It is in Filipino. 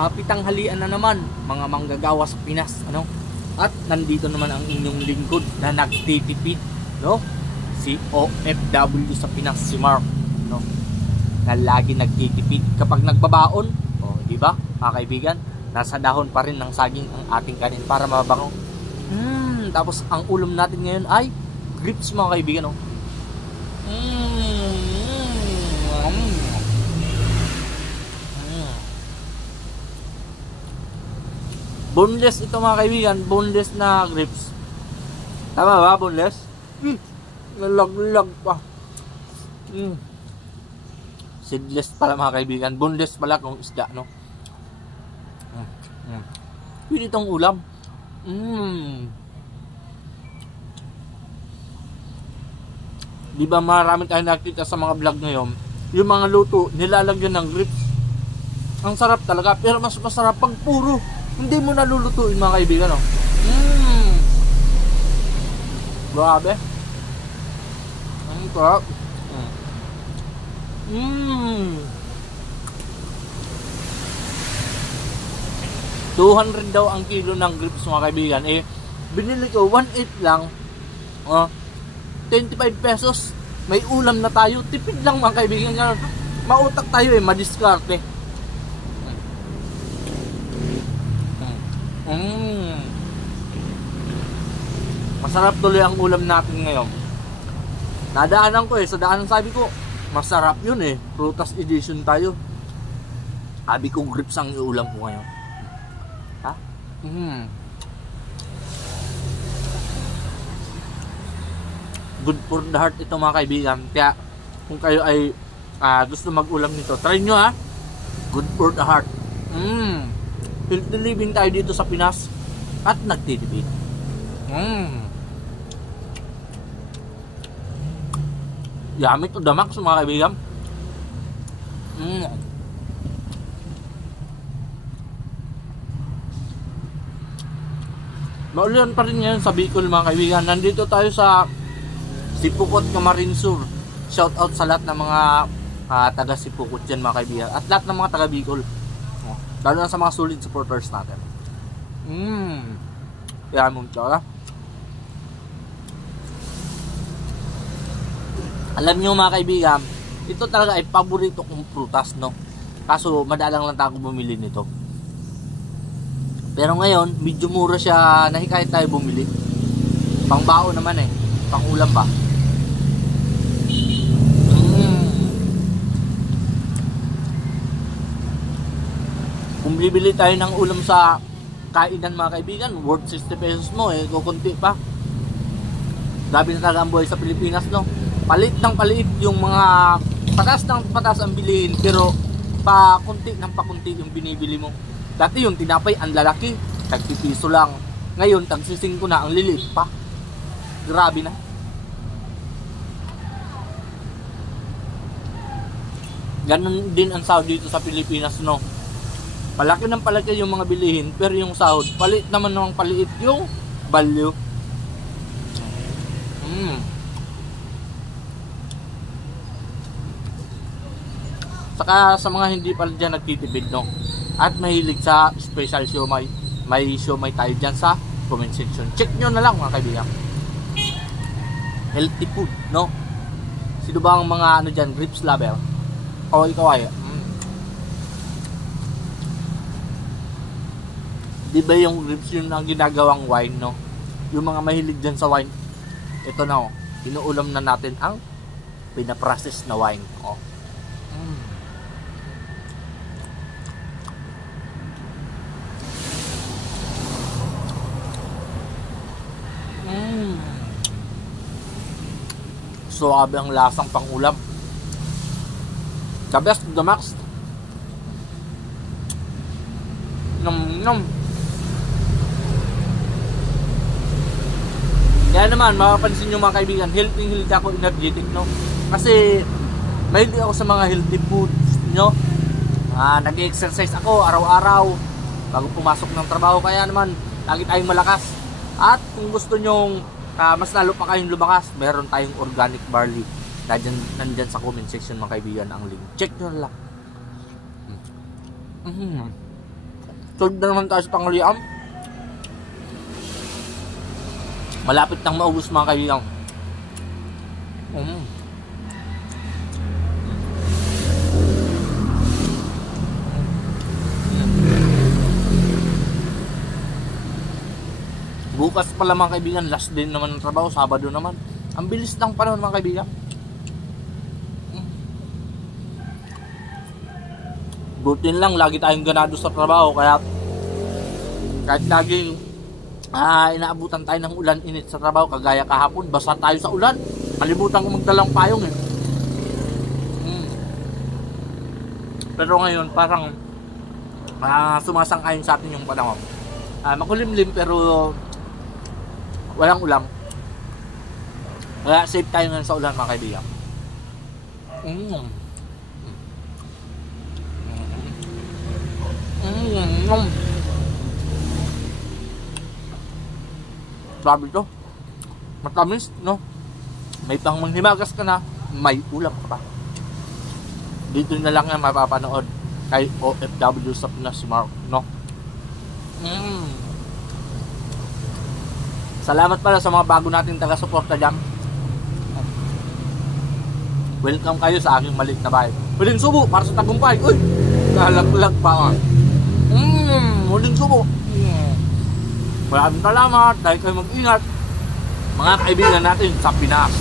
Happy tanghalian na naman mga manggagawa sa Pinas, ano? At nandito naman ang inyong lingkod na nagtitipid, no? Si OFW sa Pinas, si Mark, no? Na lagi nagtitipid kapag nagbabaon, oh, di ba? Mga kaibigan, nasa dahon pa rin ng saging ang ating kanin para mabango. Tapos ang ulam natin ngayon ay grapes, mga kaibigan, no? Boneless ito, mga kaibigan, boneless na grapes. Tama ba, boneless? Nalag-lag pa. Seedless pala, mga kaibigan. Boneless pala kung isda, no? Pwede itong ulam. Di ba marami tayong nakita sa mga vlog ngayon, yung mga luto, nilalagyan ng grapes. Ang sarap talaga, pero mas masarap pag puro. Hindi mo nalulutuin, mga kaibigan, no? Grabe. Ang sarap. 200 daw ang kilo ng grapes, mga kaibigan. Eh, binili ko 1.8 lang. 25 pesos. May ulam na tayo. Tipid lang, mga kaibigan. Mautak tayo, eh, madiskarte. Masarap tuloy ang ulam natin ngayon. Nadaanan ko, eh, sa daanan sabi ko, masarap yun, eh. Prutas edition tayo. Sabi ko, grapes ang iulam ko ngayon. Ha? Good for the heart ito, mga kaibigan. Kaya kung kayo ay gusto mag-ulam nito, try nyo, ha. Good for the heart. Healthy living tayo dito sa Pinas at nagtitipid. Yummy to the max, mga kaibigan. Maulan pa rin ngayon sa Bicol, mga kaibigan. Nandito tayo sa Sipukot, Camarines Sur. Shout out sa lahat ng mga taga Sipukot dyan, mga kaibigan. At lahat ng mga taga Bicol. Lalo na sa mga solid supporters natin. Kaya mo ito, ha? Alam nyo, mga kaibigan, ito talaga ay paborito kong prutas, no? Kaso madalang lang tayo bumili nito. Pero ngayon, medyo mura siya, nahikayat tayo bumili. Pangbaon naman, eh. Pangulam pa. Kung bibili tayo ng ulam sa kainan, mga kaibigan, worth 60 pesos mo, eh, kukunti pa. Grabe na talaga ang buhay sa Pilipinas, no? Palit ng palit yung mga patas ng patas ang bilihin, pero pakunti ng pakunti yung binibili mo. Dati yung tinapay ang lalaki, tagpipiso lang. Ngayon, tagsising ko na, ang lilit pa. Grabe na. Ganon din ang sahod dito sa Pilipinas, no? Palaki ng palaki yung mga bilihin, pero yung sahod, palit naman ng paliit yung value. Saka sa mga hindi pala dyan nagtitipid, no? At mahilig sa special siomay, may siomay tayo dyan sa comment section. Check nyo na lang, mga kaibigan. Healthy food, no? Sino ba ang mga ano dyan, grapes lover? O ikaw ay di ba yung grapes yun ang ginagawang wine, no? Yung mga mahilig dyan sa wine, ito na, oh, inuulam na natin ang pinaprocess na wine. Suabe ang lasang pangulam. The best of the max. Kaya naman, mapapansin nyo, mga kaibigan, healthy ako, energetic, no? Kasi mahilig ako sa mga healthy foods, no? Nag-exercise ako araw-araw bago pumasok ng trabaho. Kaya naman, lagi tayong malakas. At kung gusto nyong mas lalo pa kayong lumakas, meron tayong organic barley. Nandyan sa comment section, mga kaibigan, ang link. Check nyo lang. Tulad na naman tayo sa tanghalian. Malapit nang maubos mga kaibigan. Bukas pala mga kaibigan, last day naman ng trabaho, Sabado naman. Ang bilis ng panahon mga kaibigan. Butin lang, lagi tayong ganado sa trabaho, kaya kahit laging inaabutan tayo ng ulan, init sa trabaho, kagaya kahapon, basa tayo sa ulan. Kalimutan ko magdalang payong eh. Pero ngayon parang sumasang-ayon sa atin yung panahon. Makulimlim pero walang ulam. Kaya safe tayo ngayon sa ulan mga kaibigan. Sabi to, matamis, no? May pang manghimagas ka na, may ulam ka pa. Dito na lang yan mapapanood kay OFW sa Pinas Mark, no? Salamat pala sa mga bago nating taga-suporta dyan. Welcome kayo sa aking maliit na bahay. Huling subo para sa tagumpay. Uy, nalaglag pa. Huling subo. Maraming salamat dahil kayo mag-ingat mga kaibigan natin sa Pinas.